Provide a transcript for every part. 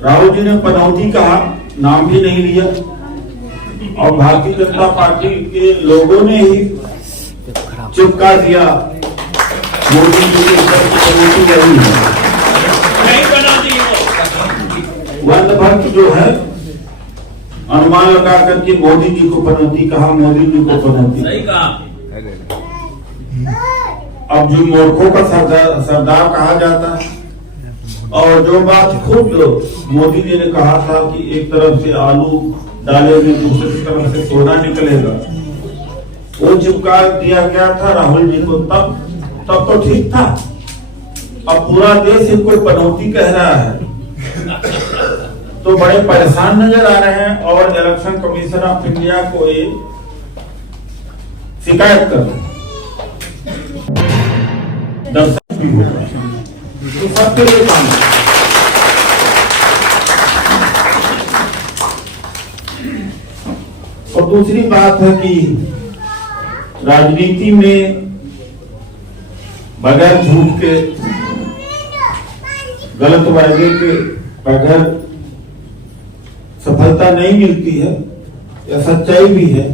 राहुल जी ने पनौती कहा, नाम भी नहीं लिया, और भारतीय जनता पार्टी के लोगों ने ही चिपका दिया मोदी जी के पनौती यही है। वंद भक्त जो है अनुमान लगा करके मोदी जी को पनौती कहा, मोदी जी को पनौती सही कहा। अब जो मूर्खों का सरदार कहा जाता है, और जो बात खुद मोदी जी ने कहा था कि एक तरफ से आलू डालेंगे दूसरी तरफ से सोना निकलेगा, वो चिपका दिया गया था राहुल जी को। तब तो ठीक था। अब पूरा देश इनको पनौती कह रहा है तो बड़े परेशान नजर आ रहे हैं, और इलेक्शन कमीशन ऑफ इंडिया को ये शिकायत कर रहे हैं। दर्शक भी हो रहा है तो सबके लिए काम है। और दूसरी बात है कि राजनीति में बगैर झूठ के, गलत वायदे के बगैर सफलता नहीं मिलती है, या सच्चाई भी है,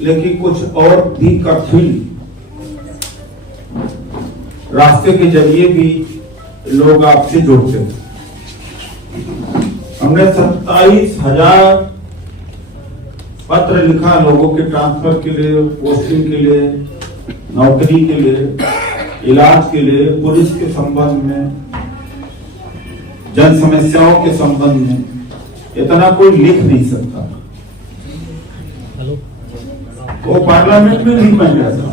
लेकिन कुछ और भी कठिन रास्ते के जरिए भी लोग आपसे जुड़ते हैं। हमने 27,000 पत्र लिखा लोगों के ट्रांसफर के लिए, पोस्टिंग के लिए, नौकरी के लिए, इलाज के लिए, पुलिस के संबंध में, जन समस्याओं के संबंध में। इतना कोई लिख नहीं सकता, वो पार्लियामेंट में नहीं बन जाता।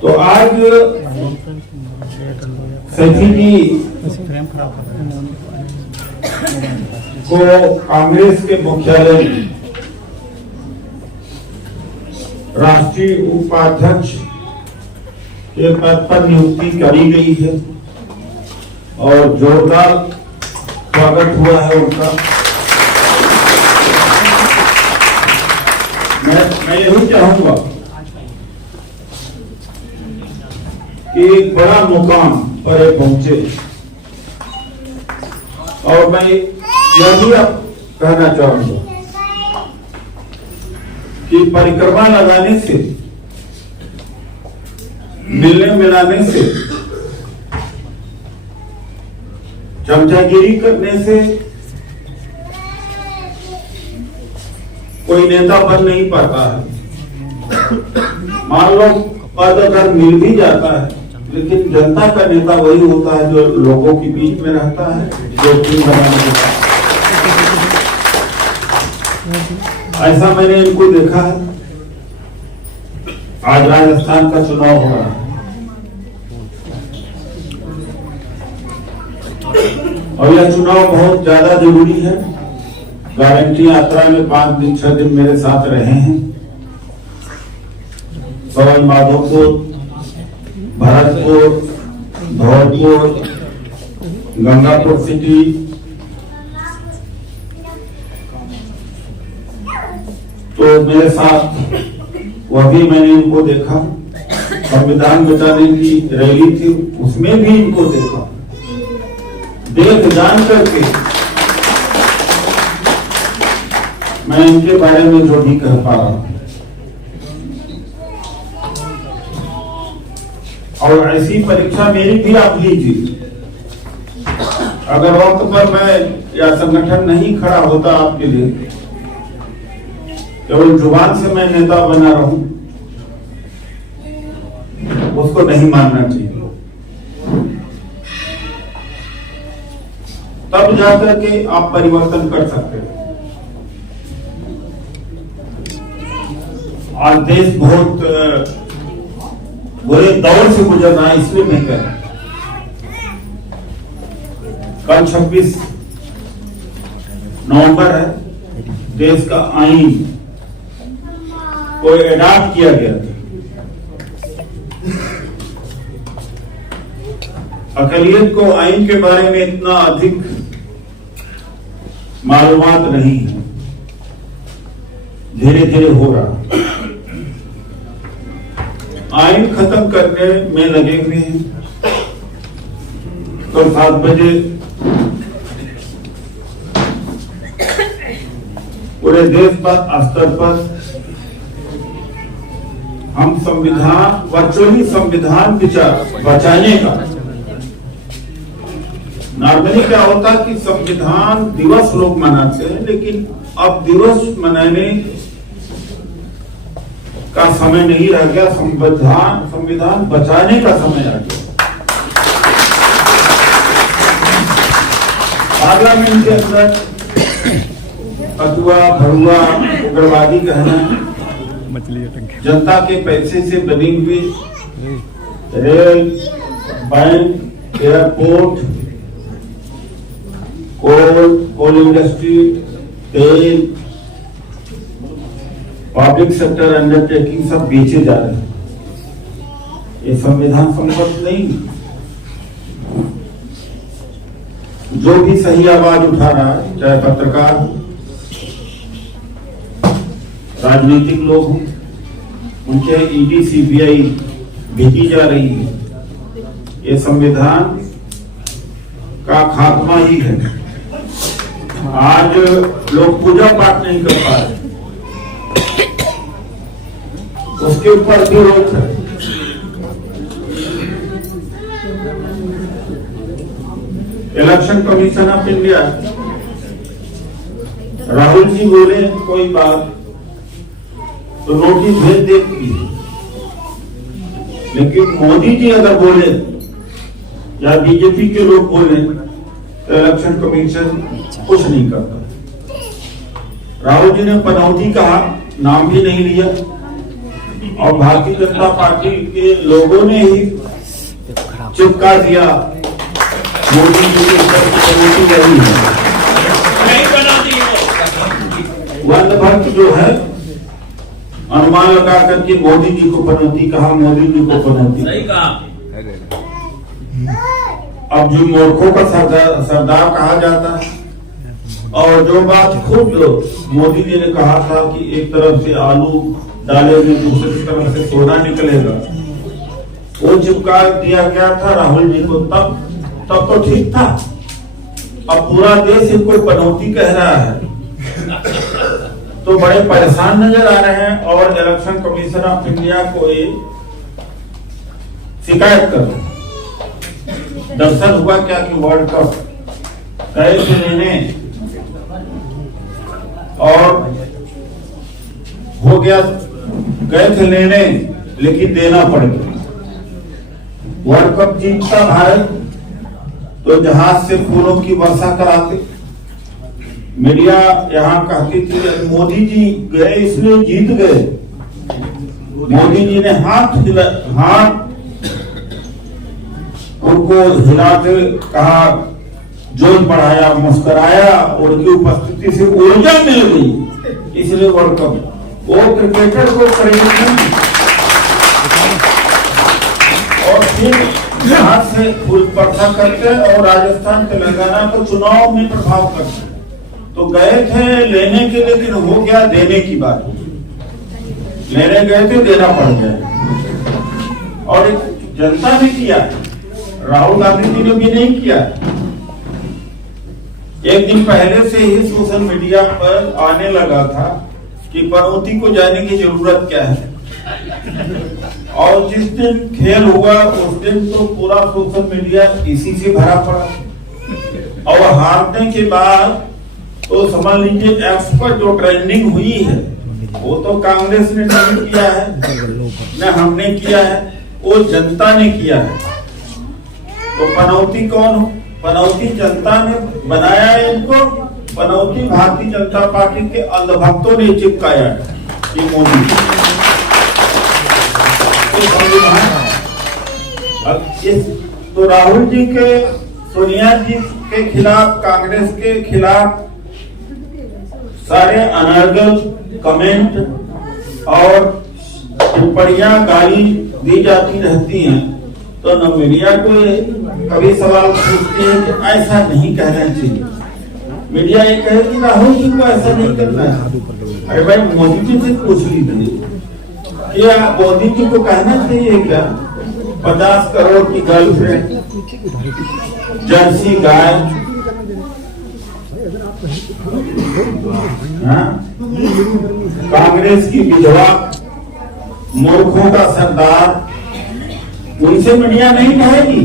तो आज सैफी जी को कांग्रेस के मुख्यालय में राष्ट्रीय उपाध्यक्ष के पद पर नियुक्ति करी गई है, और जोरदार स्वागत हुआ है उनका। मैं यही चाहूंगा कि एक बड़ा मुकाम पर पहुंचे, और मैं यह भी अब कहना चाहूंगा कि परिक्रमा लगाने से, मिलने मिलाने से, चमचागिरी करने से कोई नेता बन नहीं पाता है। मान लो पद अगर मिल भी जाता है, लेकिन जनता का नेता वही होता है जो लोगों के बीच में रहता है, जो टीम बनाने देता है। ऐसा मैंने इनको देखा है। आज राजस्थान का चुनाव हो रहा है, और यह चुनाव बहुत ज्यादा जरूरी है। गारंटी यात्रा में 5 दिन 6 दिन मेरे साथ रहे हैं। सवाई माधोपुर, भरतपुर, धौलपुर, गंगापुर सिटी, तो मेरे साथ वह भी मैंने इनको देखा। संविधान बचाने की रैली थी, उसमें भी इनको देखा। देख जान करके मैं इनके बारे में जो भी कह पा रहा हूं, और ऐसी परीक्षा मेरी भी आप लीजिए। अगर वक्त पर मैं या संगठन नहीं खड़ा होता आपके लिए, केवल जुबान से मैं नेता बना रहूं, उसको नहीं मानना चाहिए। तब जाकर के आप परिवर्तन कर सकते हैं। आज देश बहुत बुरे दौर से गुजर रहा है, इसलिए मैं कह रहा हूं। कल 26 नवंबर है, देश का आईन को एडॉप्ट किया गया था। अकलियत को आईन के बारे में इतना अधिक मालूमात नहीं है, धीरे धीरे हो रहा। आईन खत्म करने में लगे हुए हैं, कल 7 बजे पूरे देश पर स्तर पर हम संविधान वर्चुअली संविधान बचाने का, नॉर्मली क्या होता कि संविधान दिवस लोग मनाते हैं, लेकिन अब दिवस मनाने का समय नहीं रह गया, संविधान बचाने का समय आ गया। पार्लियामेंट के अंदर अगुआ भरुआ उग्रवादी कहना, जनता के पैसे से बनी हुई rail, bank, airport, coal industry, तेल, पब्लिक सेक्टर अंडरटेकिंग सब बेचे जा रहे हैं। ये संविधान सम्मत नहीं। जो भी सही आवाज उठा रहा है, चाहे पत्रकार हो, राजनीतिक लोग हों, उनके ईडी सीबीआई भेजी जा रही है। ये संविधान का खात्मा ही है। आज लोग पूजा पाठ नहीं कर पा रहे, उसके ऊपर भी रोक है। Election commission of India, Rahul ji बोले कोई बात तो नोटिस भेज देती है, लेकिन मोदी जी अगर बोले या बीजेपी के लोग बोले तो इलेक्शन कमीशन कुछ नहीं करता। राहुल जी ने पनौती कहा, नाम भी नहीं लिया, और भारतीय जनता पार्टी के लोगों ने ही चिपका दिया मोदी जी के पनौती वही है। वन भक्त जो है अनुमान लगा करके मोदी जी को पनौती कहा, मोदी जी को पनौती सही कहा। अब जो मूर्खों का सरदार कहा जाता है, और जो बात खुद मोदी जी ने कहा था कि एक तरफ से आलू डाले में दूसरी तरफ से सोना निकलेगा, वो चिपका दिया गया था राहुल जी को। तब तो ठीक था। अब पूरा देश इनको पनौती कह रहा है तो बड़े परेशान नजर आ रहे हैं, और इलेक्शन कमीशन ऑफ इंडिया को ये शिकायत कर रहे हैं। दरअसल हुआ क्या कि वर्ल्ड कप गए थे लेने और हो गया, गए थे लेने लेकिन देना पड़ गया। वर्ल्ड कप जीतता भारत तो जहाज से फूलों की वर्षा कराते। मीडिया यहाँ कहती थी मोदी जी गए इसलिए जीत गए। मोदी जी ने हाथ उनको हिलाते कहा, जोश बढ़ाया, मुस्कुराया, उनकी उपस्थिति से ऊर्जा मिल गई, इसलिए वर्ल्ड कप। वो क्रिकेटर को क्रेडिट और फिर हाथ से फूल वर्षा करते और राजस्थान तेलंगाना को चुनाव में प्रभाव करते। तो गए थे लेने के, लेकिन हो गया देने की बात। लेने गए थे, देना पड़ गया। और एक जनता ने किया, राहुल गांधी जी ने भी नहीं किया। एक दिन पहले से ही सोशल मीडिया पर आने लगा था कि पनौती को जाने की जरूरत क्या है, और जिस दिन खेल हुआ उस दिन तो पूरा सोशल मीडिया इसी से भरा पड़ा। और हारने के बाद तो समझ लीजिए एक्स पर जो ट्रेंडिंग हुई है वो तो कांग्रेस ने नहीं किया है, न हमने किया है, वो जनता ने किया है। तो पनौती कौन हो? पनौती जनता ने बनाया है इनको। पनौती भारतीय जनता पार्टी के अंधभक्तों ने चिपकाया है ये मोदी। तो राहुल जी के, सोनिया जी के खिलाफ, कांग्रेस के खिलाफ सारे अनर्गल कमेंट और टिप्पणियां, गाली दी जाती रहती हैं। तो न मीडिया को कभी सवाल पूछते हैं कि ऐसा नहीं कहना चाहिए। मीडिया ये कहे कि राहुल जी को ऐसा नहीं करना है। अरे भाई मोदी जी से पूछ लीजिए, क्या मोदी जी को कहना चाहिए क्या 50 करोड़ की गर्लफ्रेंड जर्सी गाय, कांग्रेस की विधवा, मूर्खों का सरदार, उनसे मीडिया नहीं कहेगी।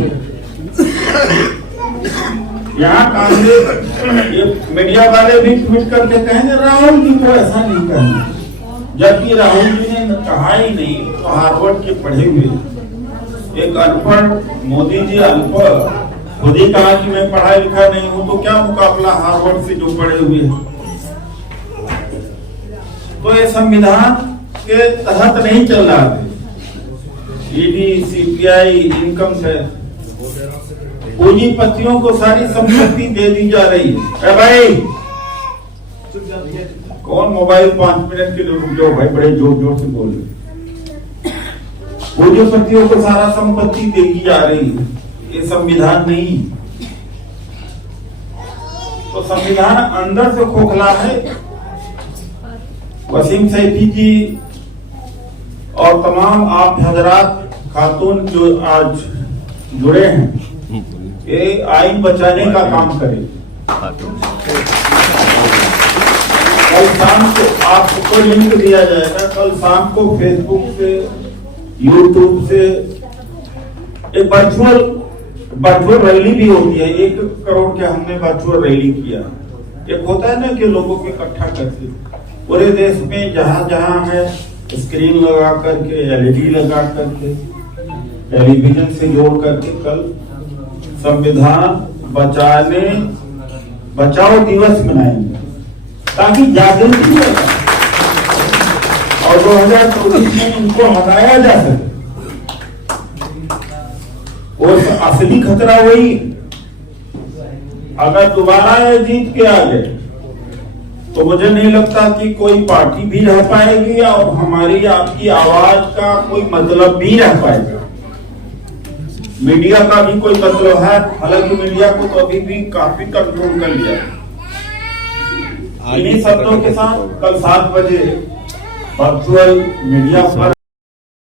यहाँ कांग्रेस ये मीडिया वाले भी ट्वीट करके कहेंगे राहुल जी को ऐसा नहीं कहना, जबकि राहुल जी ने कहा ही नहीं। तो हार्वर्ड के पढ़े हुए एक अनपढ़ मोदी जी अनपढ़ खुद ही कहा कि मैं पढ़ा लिखा नहीं हूं, तो क्या मुकाबला हार्वर्ड से जो पढ़े हुए हैं। तो ये संविधान के तहत नहीं चल रहा है। ईडी, सीबीआई, इनकम टैक्स, पूंजीपतियों को सारी संपत्ति दे दी जा रही है। भाई कौन मोबाइल 5 मिनट के लिए रुक जाओ भाई, बड़े जोर जोर से बोल रहे। पूंजीपतियों को सारा संपत्ति दे दी जा रही है, ये संविधान नहीं। तो संविधान अंदर से खोखला है। वसीम सैफी जी और तमाम आप हजरात खातून जो आज जुड़े हैं, ये आइन बचाने का काम करें। कल शाम को आपको लिंक दिया जाएगा, कल शाम को फेसबुक से, यूट्यूब से एक वर्चुअल रैली भी होती है। 1 करोड़ के हमने वर्चुअल रैली किया। एक होता है ना कि लोगों को इकट्ठा करके पूरे देश में जहां जहां है स्क्रीन लगा करके, एलईडी लगा करके, टेलीविजन से जोड़ करके कल संविधान बचाओ दिवस मनाएंगे, ताकि जागृति हो और 2024 में उनको हटाया जा सके। और असली खतरा वही, अगर दोबारा ये जीत के आ गए तो मुझे नहीं लगता कि कोई पार्टी भी रह पाएगी और हमारी आपकी आवाज का कोई मतलब भी रह पाएगा। मीडिया का भी कोई मतलब है, हालांकि मीडिया को तो अभी भी काफी कंट्रोल कर लिया। इन्हीं शब्दों के साथ कल 7 बजे वर्चुअल मीडिया पर